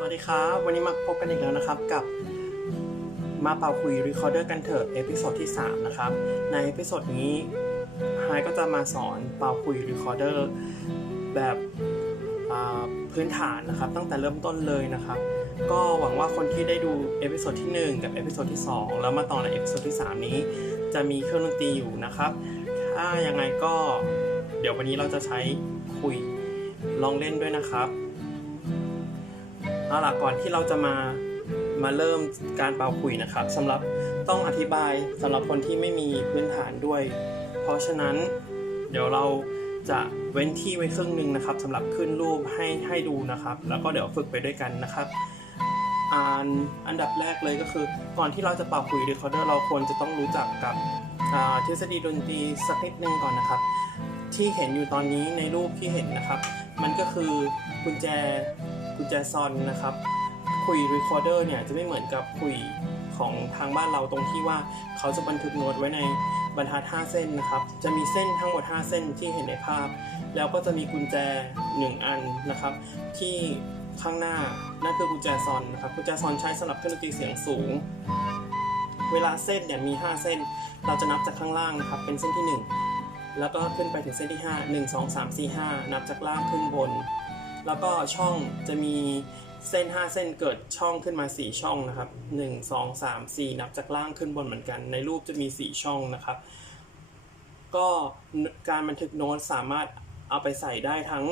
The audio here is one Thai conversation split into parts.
สวัสดีครับ วันนี้มาพบกันอีกแล้วนะครับกับมาเป่าคุยรีคอร์เดอร์กันเถอะเอพิโซดที่ 3 นะครับ ในเอพิโซดนี้ไฮก็จะมาสอนเป่าคุยรีคอร์เดอร์แบบพื้นฐานนะครับ ตั้งแต่เริ่มต้นเลยนะครับ ก็หวังว่าคนที่ได้ดูเอพิโซดที่ 1 กับเอพิโซดที่ 2 แล้วมาต่อในเอพิโซดที่ 3 นี้ จะมีเครื่องดนตรีอยู่นะครับ ถ้ายังไงก็เดี๋ยววันนี้เราจะใช้คุยลองเล่นด้วยนะครับ เอาล่ะก่อนที่เราจะมามาเริ่มการเป่าขุยนะครับสำหรับต้องอธิบายสำหรับคนที่ไม่มีพื้นฐานด้วย เพราะฉะนั้นเดี๋ยวเราจะเว้นที่ไว้ครึ่งหนึ่งนะครับสำหรับขึ้นรูปให้ให้ดูนะครับ แล้วก็เดี๋ยวฝึกไปด้วยกันนะครับอ่านอันดับแรกเลยก็คือ ก่อนที่เราจะเป่าขุยเรคคอร์เดอร์เราควรจะต้องรู้จักกับทฤษฎีดนตรีสักนิดนึงก่อนนะครับ ที่เห็นอยู่ตอนนี้ในรูปที่เห็นนะครับ มันก็คือกุญแจ กุญแจซอนนะครับคุยรีคอร์เดอร์เนี่ยจะไม่เหมือนกับคุยของทางบ้านเราตรงที่ว่าเขาจะบันทึกโน้ตไว้ในบรรทัด 5 เส้นนะครับ จะมีเส้นทั้งหมด 5 เส้นที่เห็นในภาพ แล้วก็จะมีกุญแจ 1 อันนะครับ ที่ข้างหน้านั่นคือกุญแจซอนนะครับกุญแจซอนใช้สำหรับเครื่องดนตรีเสียงสูง เวลาเส้นเนี่ยมี 5 เส้น เราจะนับจากข้างล่างนะครับเป็นเส้นที่ 1 แล้วก็ขึ้นไปถึงเส้นที่ 5 1 2 3 4 5 นับจากล่างขึ้นบน แล้วก็ช่องจะมีเส้น 5 เส้นเกิดช่องขึ้นมา 4 ช่องนะครับ 1 2 3 4 นับจากล่างขึ้นบนเหมือนกัน ในรูปจะมี 4 ช่องนะครับ ก็การบันทึกโน้ตสามารถเอาไปใส่ได้ทั้ง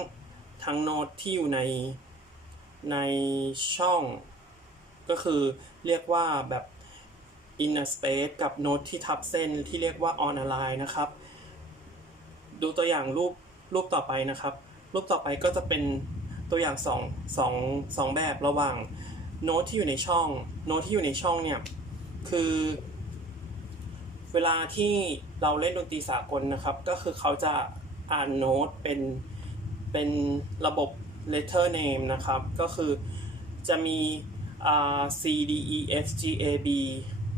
ทั้งโน้ตที่อยู่ในในช่อง ก็คือเรียกว่าแบบ inner space กับโน้ตที่ทับเส้นที่เรียกว่า on a line นะครับ ดูตัวอย่างรูปรูปต่อไปนะครับ รูปต่อไปก็จะเป็น ตัวอย่างสองสองสองแบบระหว่างโน้ตที่อยู่ในช่องโน้ตที่อยู่ในช่องเนี่ยคือเวลาที่เราเล่นดนตรีสากลนะครับ ก็คือเขาจะอ่านโน้ตเป็นเป็นระบบ letter name นะครับ ก็คือจะมีอ่า C D E F G A B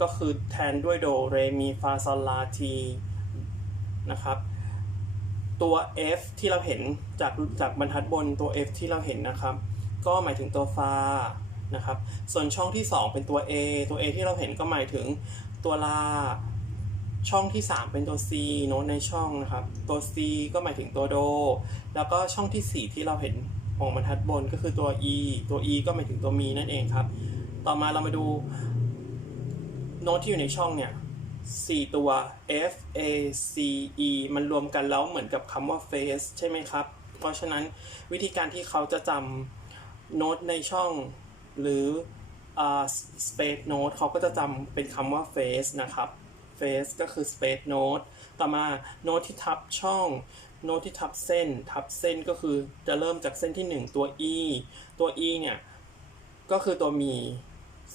ก็คือแทนด้วยโด เร มี ฟา ซอล ลา ที นะครับ ตัว F ที่เราเห็นจากจากบรรทัดบนตัว F ที่เราเห็นนะครับ ก็หมายถึงตัวฟานะครับ ส่วนช่องที่ 2 เป็นตัว A ตัว A ที่เราเห็นก็หมายถึงตัวลา ช่องที่ 3 เป็นตัว C โน้ตในช่องนะครับ ตัว C ก็หมายถึงตัวโด แล้วก็ช่องที่ 4 ที่เราเห็นของบรรทัดบนก็คือตัว E ตัว E ก็หมายถึงตัวมีนั่นเองครับ ต่อมาเรามาดูโน้ตที่อยู่ในช่องเนี่ย สี่ตัว F A C E มันรวมกันแล้วเหมือนกับคำว่า face ใช่ไหมครับ เพราะฉะนั้นวิธีการที่เขาจะจำโน้ตในช่องหรือ space note เขาก็จะจำเป็นคำว่า face นะครับ face ก็คือ space note ต่อมาโน้ตที่ทับช่อง โน้ตที่ทับเส้น ทับเส้นก็คือจะเริ่มจากเส้นที่ 1 ตัว E ตัว E เนี่ย ก็คือตัวมี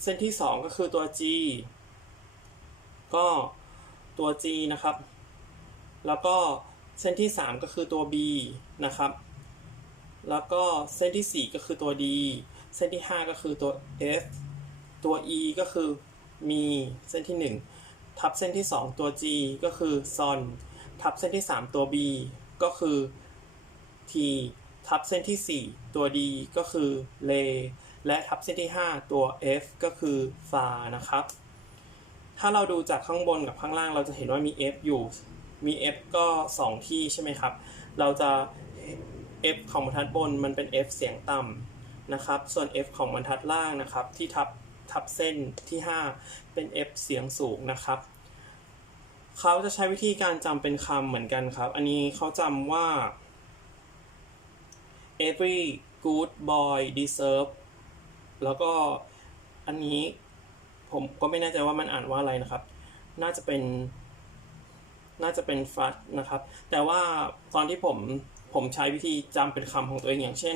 เส้นที่ 2 ก็คือตัว G ก็ตัว G นะครับ แล้วก็เส้นที่ 3 ก็คือตัว B นะครับ แล้วก็เส้นที่ 4 ก็คือตัว D เส้นที่ 5 ก็คือตัว F ตัว E ก็คือมีเส้นที่ 1 ทับเส้นที่ 2 ตัว G ก็คือ Son ทับเส้นที่ 3 ตัว B ก็คือ T ทับเส้นที่ 4 ตัว D ก็คือ Le และทับเส้นที่ 5 ตัว F ก็คือ Fa นะครับ ถ้าเราดูจากข้างบนกับข้างล่างเราจะเห็นว่ามี F อยู่ มี F ก็ 2 ที่ใช่ไหมครับ เราจะ F ของบรรทัดบนมันเป็น F เสียงต่ำนะครับ ส่วน F ของบรรทัดล่างนะครับที่ทับทับเส้นที่ 5 เป็น F เสียงสูงนะครับ เขาจะใช้วิธีการจำเป็นคำเหมือนกันครับ อันนี้เขาจำว่า every good boy deserve แล้วก็อันนี้ ผมก็ไม่แน่ใจว่ามันอ่านว่าอะไรนะครับ น่าจะเป็น น่าจะเป็นฟัดนะครับ แต่ว่าตอนที่ผมผมใช้วิธีจำเป็นคำของตัวเองอย่างเช่น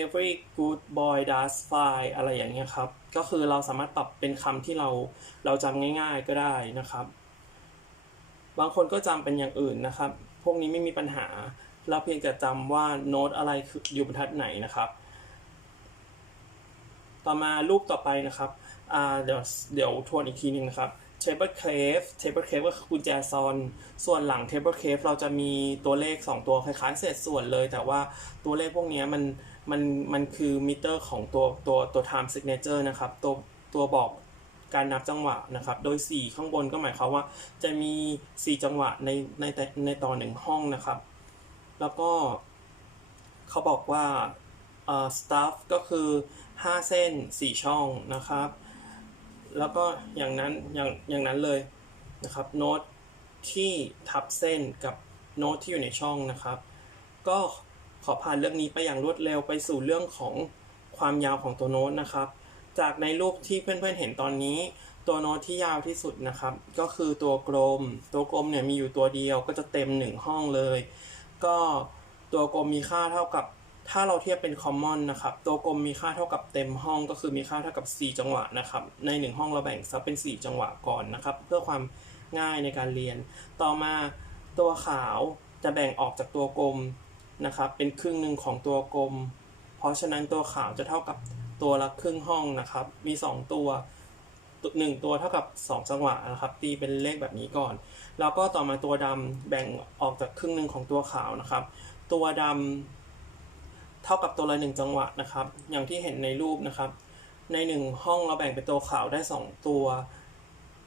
every good boy does fly อะไรอย่างเงี้ยครับ ก็คือเราสามารถปรับเป็นคำที่เราเราจำง่ายๆก็ได้นะครับ บางคนก็จำเป็นอย่างอื่นนะครับ พวกนี้ไม่มีปัญหา เราเพียงแต่จำว่าโน้ตอะไรออยู่บรรทัดไหนนะครับ ต่อมารูปต่อไปนะครับเดี๋ยวเดี๋ยวทวนอีกทีหนึ่งนะครับเทเบิลเคฟเทเบิลเคฟก็คือกุญแจซอน ส่วนหลังเทเบิลเคฟเราจะมีตัวเลข 2 ตัวคล้ายๆเศษส่วนเลย แต่ว่าตัวเลขพวกนี้มันมันมันคือมิเตอร์ของตัวตัวตัว time signature นะครับ ตัวตัวบอกการนับจังหวะนะครับ โดย 4 ข้างบนก็หมายความว่าจะมี 4 จังหวะในในแต่ในต่อหนึ่งห้องนะครับ แล้วก็เขาบอกว่า อ่อ stuff ก็คือ 5 เส้น 4 ช่องนะครับ แล้วก็อย่างนั้นอย่างอย่างนั้นเลยนะครับโน้ตที่ทับเส้นกับโน้ตที่อยู่ในช่องนะครับ ก็ขอผ่านเรื่องนี้ไปอย่างรวดเร็วไปสู่เรื่องของความยาวของตัวโน้ตนะครับ จากในรูปที่เพื่อนๆเห็นตอนนี้ ตัวโน้ตที่ยาวที่สุดนะครับ ก็คือตัวกลม ตัวกลมเนี่ยมีอยู่ตัวเดียวก็จะเต็มหนึ่งห้องเลย ก็ตัวกลมมีค่าเท่ากับ ถ้าเราเทียบเป็น common นะครับ ตัวกลมมีค่าเท่ากับเต็มห้องก็คือมีค่าเท่ากับ 4 จังหวะนะครับ ใน 1 ห้องเราแบ่งซับเป็น 4 จังหวะก่อนนะครับ เพื่อความง่ายในการเรียน ต่อมาตัวขาวจะแบ่งออกจากตัวกลมนะครับ เป็นครึ่งหนึ่งของตัวกลม เพราะฉะนั้นตัวขาวจะเท่ากับตัวละครึ่งห้องนะครับ มี 2 ตัวหนึ่งตัวเท่ากับ 2 จังหวะนะครับ ตีเป็นเลขแบบนี้ก่อน แล้วก็ต่อมาตัวดำแบ่งออกจากครึ่งหนึ่งของตัวขาวนะครับ ตัวดำ เท่ากับตัวละหนึ่งจังหวะนะครับ อย่างที่เห็นในรูปนะครับ ในหนึ่งห้องเราแบ่งเป็นตัวขาวได้ 2 ตัว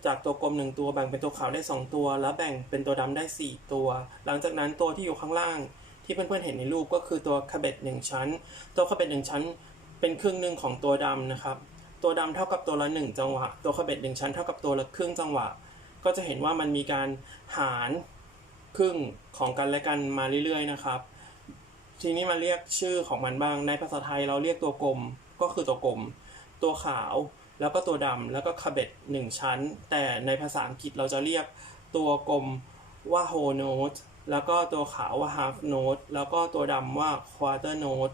จากตัวกลม 1 ตัวแบ่งเป็นตัวขาวได้ 2 ตัว แล้วแบ่งเป็นตัวดำได้ 4 ตัว หลังจากนั้นตัวที่อยู่ข้างล่างที่เพื่อนๆเห็นในรูปก็คือตัวคาเบ็ดหนึ่งชั้น ตัวคาเบ็ดหนึ่งชั้น เป็นครึ่งหนึ่งของตัวดำนะครับ ตัวดำเท่ากับตัวละ 1 จังหวะ ตัวคาเบ็ดหนึ่งชั้นเท่ากับตัวละครึ่งจังหวะ ก็จะเห็นว่ามันมีการหารครึ่งของกันและกันมาเรื่อยๆนะครับ ทีนี้มาเรียกชื่อของมันบ้าง ในภาษาไทยเราเรียกตัวกลมก็คือตัวกลม ตัวขาวแล้วก็ตัวดำแล้วก็คาเบ็ดหนึ่งชั้น แต่ในภาษาอังกฤษเราจะเรียกตัวกลมว่า whole note แล้วก็ตัวขาวว่า half note แล้วก็ตัวดำว่า quarter note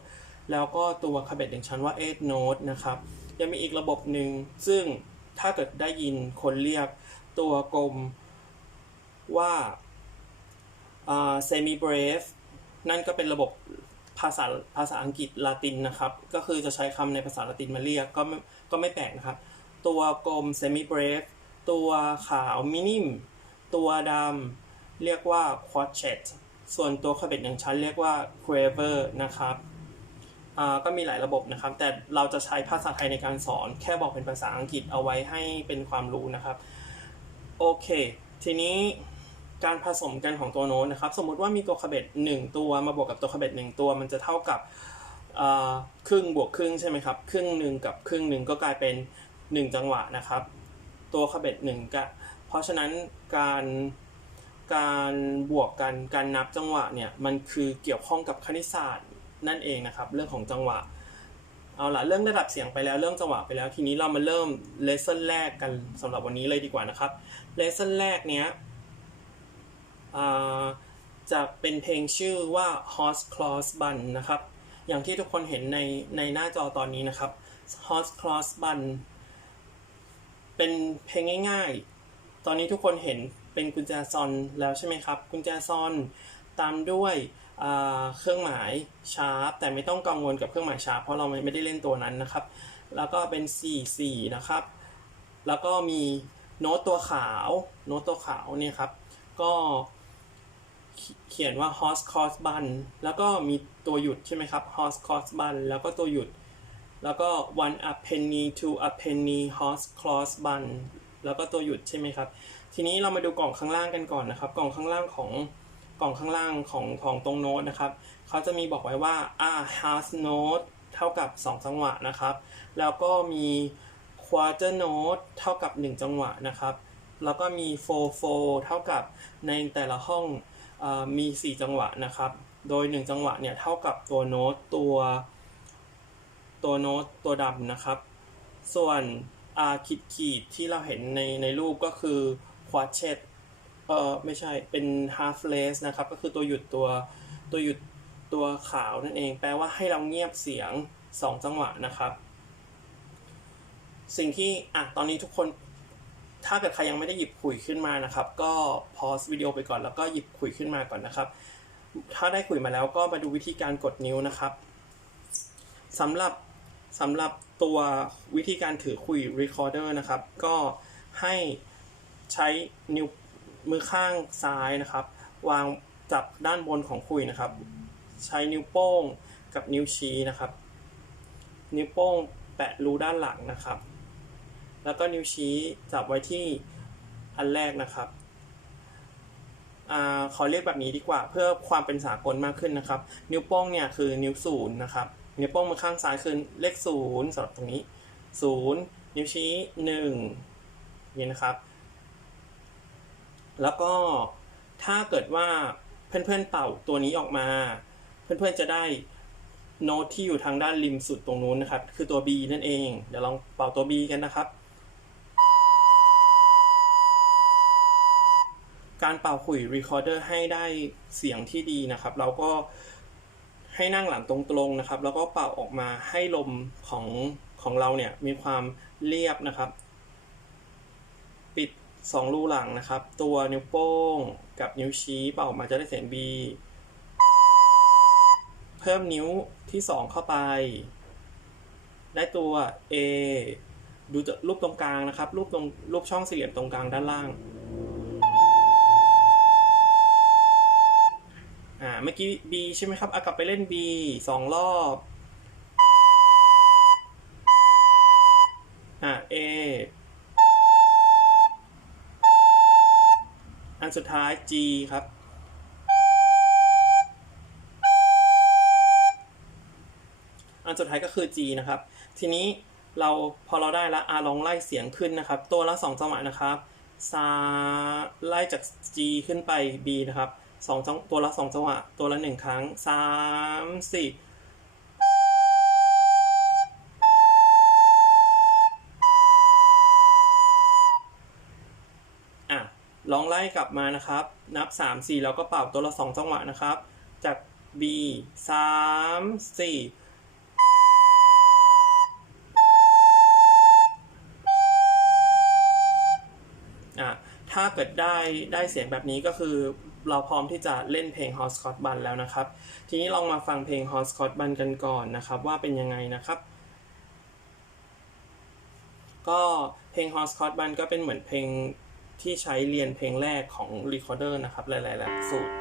แล้วก็ตัวคาเบ็ดหนึ่งชั้นว่า eighth note นะครับ ยังมีอีกระบบหนึ่งซึ่งถ้าเกิดได้ยินคนเรียกตัวกลมว่า semi brave นั่นก็เป็นระบบภาษาภาษาอังกฤษลาตินนะครับ ก็คือจะใช้คำในภาษาละตินมาเรียกก็ก็ไม่แปลกนะครับ ตัวกลม semi brave ตัวขาว minim ตัวดำเรียกว่า quartet ส่วนตัวคาเบ็ดอย่างชั้นเรียกว่า quaver นะครับก็มีหลายระบบนะครับ แต่เราจะใช้ภาษาไทยในการสอน แค่บอกเป็นภาษาอังกฤษเอาไว้ให้เป็นความรู้นะครับ โอเค ทีนี้ การผสมกันของตัวโน้ตนะครับ สมมติว่ามีตัวคาเบ็ดหนึ่งตัวมาบวกกับตัวคาเบ็ดหนึ่งตัว มันจะเท่ากับครึ่งบวกครึ่งใช่ไหมครับ ครึ่งหนึ่งกับครึ่งหนึ่งก็กลายเป็น 1 จังหวะนะครับ ตัวคาเบ็ดหนึ่งก็เพราะฉะนั้นการการบวกกันการนับจังหวะเนี่ยมันคือเกี่ยวข้องกับคณิตศาสตร์นั่นเองนะครับ เรื่องของจังหวะ เอาล่ะเรื่องระดับเสียงไปแล้วเรื่องจังหวะไปแล้วทีนี้เรามาเริ่มเลสเซ่นแรกกันสำหรับวันนี้เลยดีกว่านะครับเลสเซ่นแรกเนี้ย จะเป็นเพลงชื่อว่า Horse Cross Bun นะครับ อย่างที่ทุกคนเห็นในในหน้าจอตอนนี้นะครับ Horse Cross Bun เป็นเพลงง่ายๆ ตอนนี้ทุกคนเห็นเป็นกุญแจซอนแล้วใช่ไหมครับ กุญแจซอนตามด้วยเครื่องหมายชาร์ปแต่ไม่ต้องกังวลกับเครื่องหมายชาร์ปเพราะเราไม่ได้เล่นตัวนั้นนะครับ แล้วก็เป็น 4 4 นะครับ แล้วก็มีโน้ตตัวขาว โน้ตตัวขาวเนี่ยครับ ก็ เขียนว่า horse cross bun แล้วก็มีตัวหยุดใช่ไหมครับ horse cross bun แล้วก็ตัวหยุด แล้วก็ one a penny two a penny horse cross bun แล้วก็ตัวหยุดใช่ไหมครับ ทีนี้เรามาดูกล่องข้างล่างกันก่อนนะครับ กล่องข้างล่างของกล่องข้างล่างของของตรงโน้ตนะครับ เขาจะมีบอกไว้ว่า a half note เท่ากับ 2 จังหวะนะครับ แล้วก็มี quarter note เท่ากับ 1 จังหวะนะครับ แล้วก็มี four four เท่ากับในแต่ละห้อง มี 4 จังหวะนะครับ โดย 1 จังหวะเนี่ยเท่ากับตัวโน้ตตัวตัวโน้ตตัวดำนะครับ ส่วนอาขีดขีดที่เราเห็นในในรูปก็คือ quartet เออไม่ใช่เป็น half lace นะครับ ก็คือตัวหยุดตัวตัวหยุดตัวขาวนั่นเอง แปลว่าให้เราเงียบเสียง 2 จังหวะนะครับ สิ่งที่อะตอนนี้ทุกคน ถ้าเกิดใครยังไม่ได้หยิบขุยขึ้นมานะครับ ก็พอสวิดีโอไปก่อนแล้วก็หยิบขุยขึ้นมาก่อนนะครับ ถ้าได้ขุยมาแล้วก็มาดูวิธีการกดนิ้วนะครับสำหรับสำหรับตัววิธีการถือขุย recorder นะครับ ก็ให้ใช้นิ้วมือข้างซ้ายนะครับ วางจับด้านบนของคุยนะครับ ใช้นิ้วโป้งกับนิ้วชี้นะครับ นิ้วโป้งแปะรูด้านหลังนะครับ แล้วก็นิ้วชี้จับไว้ที่อันแรกนะครับอขอเรียกแบบนี้ดีกว่าเพื่อความเป็นสากลมากขึ้นนะครับ นิ้วโป้งเนี่ยคือนิ้วศูนย์นะครับนิ้วโป้งมือข้างซ้ายคือเลขศูนย์สำหรับตรงนี้ศูนย์นิ้วชี้หนึ่งนี่นะครับ แล้วก็ถ้าเกิดว่าเพื่อนๆเป่าตัวนี้ออกมา เพื่อนๆจะได้โน้ตที่อยู่ทางด้านริมสุดตรงนู้นนะครับ คือตัว B นั่นเอง เดี๋ยวลองเป่าตัว B กันนะครับ การเป่าขลุ่ย recorder ให้ได้เสียงที่ดีนะครับ เราก็ให้นั่งหลังตรงๆนะครับ แล้วก็เป่าออกมาให้ลมของของเราเนี่ยมีความเรียบนะครับ ปิด 2 รูหลังนะครับ ตัวนิ้วโป้งกับนิ้วชี้เป่าออกมาจะได้เสียง B เพิ่มนิ้วที่ 2 เข้าไป ได้ตัว A ดูรูปตรงกลางนะครับ รูปตรงรูปช่องสี่เหลี่ยมตรงกลางด้านล่าง เมื่อกี้ B ใช่ไหมครับเอากลับไปเล่น B สองรอบอ่า A อันสุดท้าย G ครับ อันสุดท้ายก็คือ G นะครับ ทีนี้เราพอเราได้แล้วอาลองไล่เสียงขึ้นนะครับ ตัวละสองจังหวะนะครับซาไล่จาก G ขึ้นไป B นะครับ สองจังตัวละสองจังหวะ ตัวละหนึ่งครั้งสามสี่อะลองไล่กลับมานะครับ นับ 3 4 แล้วก็เป่าตัวละ2จังหวะนะครับ จาก B 3 4อะถ้าเกิดได้ได้เสียงแบบนี้ก็คือ เราพร้อมที่จะเล่นเพลง h o t s c o t Bun แล้วนะครับ ทีนี้ลองมาฟังเพลง h o t s c o t Bun กันก่อนนะครับ ว่าเป็นยังไงนะครับ ก็เพลง h o t Scott Bun ก็เป็นเหมือนเพลงที่ใช้เรียนเพลงแรกของ Recorder นะครับ หลายๆหลักสูตร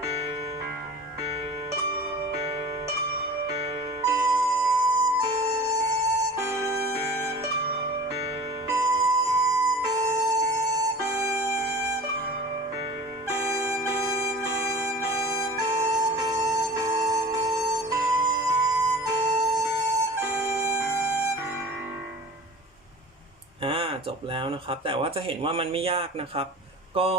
อ่าจบแล้วนะครับ แต่ว่าจะเห็นว่ามันไม่ยากนะครับ ก็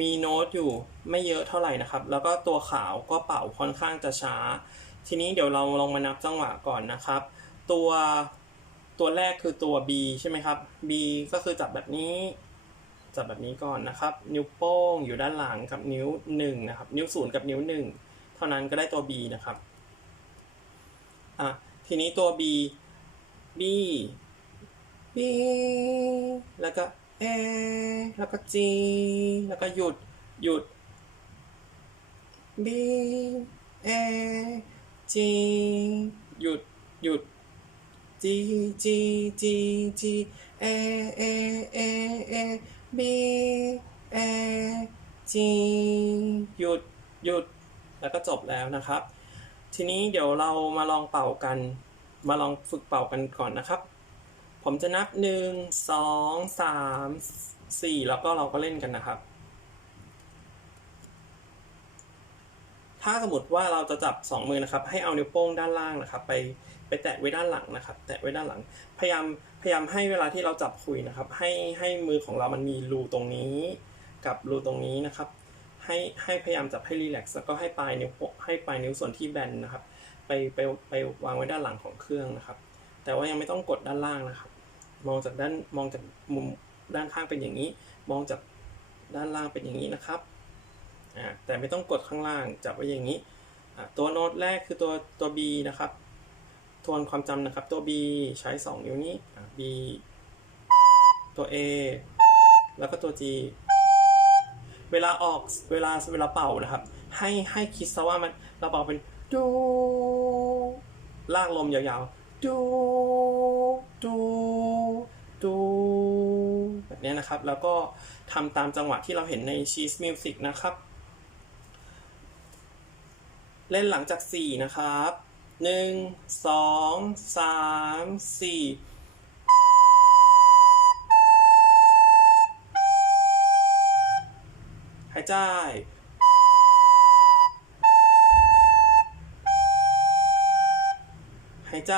มีโน้ตอยู่ไม่เยอะเท่าไหร่นะครับ แล้วก็ตัวขาวก็เป่าค่อนข้างจะช้า ทีนี้เดี๋ยวเราลองมานับจังหวะก่อนนะครับ ตัวตัวแรกคือตัว B ใช่ไหมครับ B ก็คือจับแบบนี้ จับแบบนี้ก่อนนะครับ นิ้วโป้งอยู่ด้านหลังกับนิ้ว1นะครับ นิ้วศูนย์กับนิ้ว 1 เท่านั้นก็ได้ตัว B นะครับอะทีนี้ตัว B B B แล้วก็ A แล้วก็ G แล้วก็หยุด หยุด B A G หยุด หยุด G G G G A A A A B A G หยุด หยุด แล้วก็จบแล้วนะครับ ทีนี้เดี๋ยวเรามาลองเป่ากัน มาลองฝึกเป่ากันก่อนนะครับ ผมจะนับหนึ่งสองสามสี่แล้วก็เราก็เล่นกันนะครับ ถ้าสมมติว่าเราจะจับสองมือนะครับ ให้เอานิ้วโป้งด้านล่างนะครับ ไปไปแตะไว้ด้านหลังนะครับ แตะไว้ด้านหลัง พยายามพยายามให้เวลาที่เราจับคุยนะครับ ให้ให้มือของเรามันมีรูตรงนี้ กับรูตรงนี้นะครับ ให้ให้พยายามจับให้รีแลกซ์แล้วก็ให้ปลายนิ้วโป้งให้ปลายนิ้วส่วนที่แบนนะครับ ไปไปไปวางไว้ด้านหลังของเครื่องนะครับ แต่ว่ายังไม่ต้องกดด้านล่างนะครับ มองจากด้านมองจากมุมด้านข้างเป็นอย่างนี้ มองจากด้านล่างเป็นอย่างนี้นะครับแต่ไม่ต้องกดข้างล่างจับไว้อย่างนี้ ตัวโน้ตแรกคือตัวตัว B นะครับ ทวนความจำนะครับตัว B ใช้ 2 นิ้วนี้ B ตัว A แล้วก็ตัว G เวลาออกเวลาเวลาเป่านะครับ ให้ให้คิดซะว่ามันเราเป่าเป็นดูลากลมยาวๆดู ดูดูแบบเนี้ยนะครับ แล้วก็ทำตามจังหวะที่เราเห็นใน Cheese Music นะครับ เล่นหลังจาก 4 นะครับ 1 2 3 4หายใจ หายใจ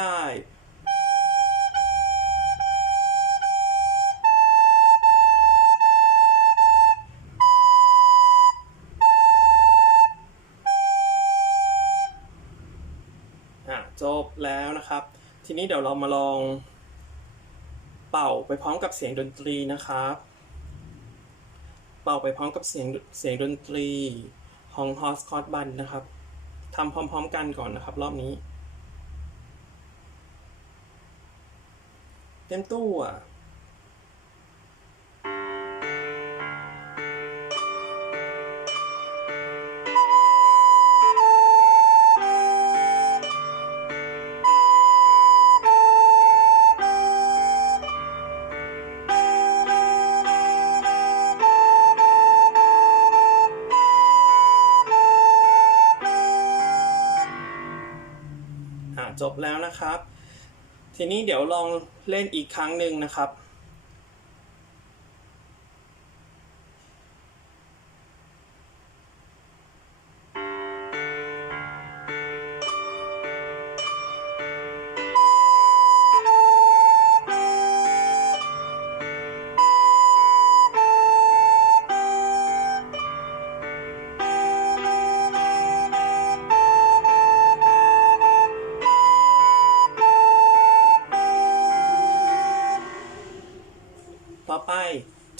บแล้วนะครับ ทีนี้เดี๋ยวเรามาลองเป่าไปพร้อมกับเสียงดนตรีนะครับ เป่าไปพร้อมกับเสียงเสียงดนตรีของฮอสคอตบันนะครับทำพร้อม ๆ กันก่อนนะครับ รอบนี้ เต็มตู้อะ จบแล้วนะครับ ทีนี้เดี๋ยวลองเล่นอีกครั้งหนึ่งนะครับ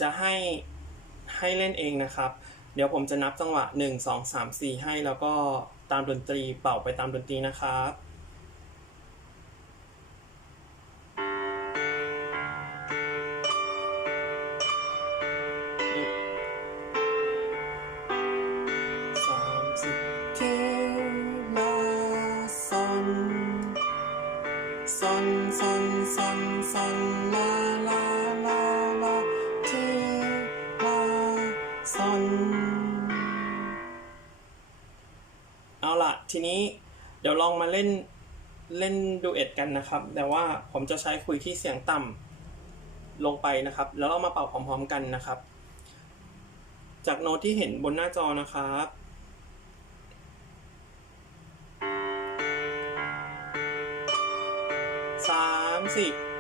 จะให้ให้เล่นเองนะครับ เดี๋ยวผมจะนับจังหวะ 1 2 3 4 ให้แล้วก็ตามดนตรีเป่าไปตามดนตรีนะครับ ล่ะทีนี้เดี๋ยวลองมาเล่นเล่นดูเอ็ดกันนะครับ แต่ว่าผมจะใช้คุยที่เสียงต่ำลงไปนะครับ แล้วเรามาเป่าพร้อมๆกันนะครับ จากโน้ตที่เห็นบนหน้าจอนะครับสามสี่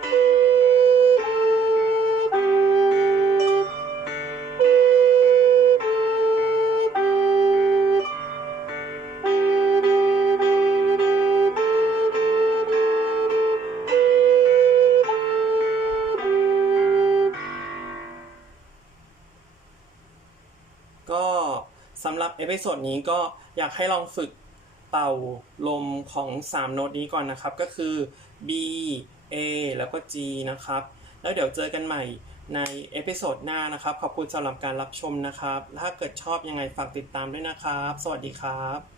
อพิโซดนี้ก็อยากให้ลองฝึกเป่าลมของ 3 โน้ตนี้ก่อนนะครับ ก็คือ B A แล้วก็ G นะครับ แล้วเดี๋ยวเจอกันใหม่ในเอพิโซดหน้านะครับ ขอบคุณสำหรับการรับชมนะครับ ถ้าเกิดชอบยังไงฝากติดตามด้วยนะครับ สวัสดีครับ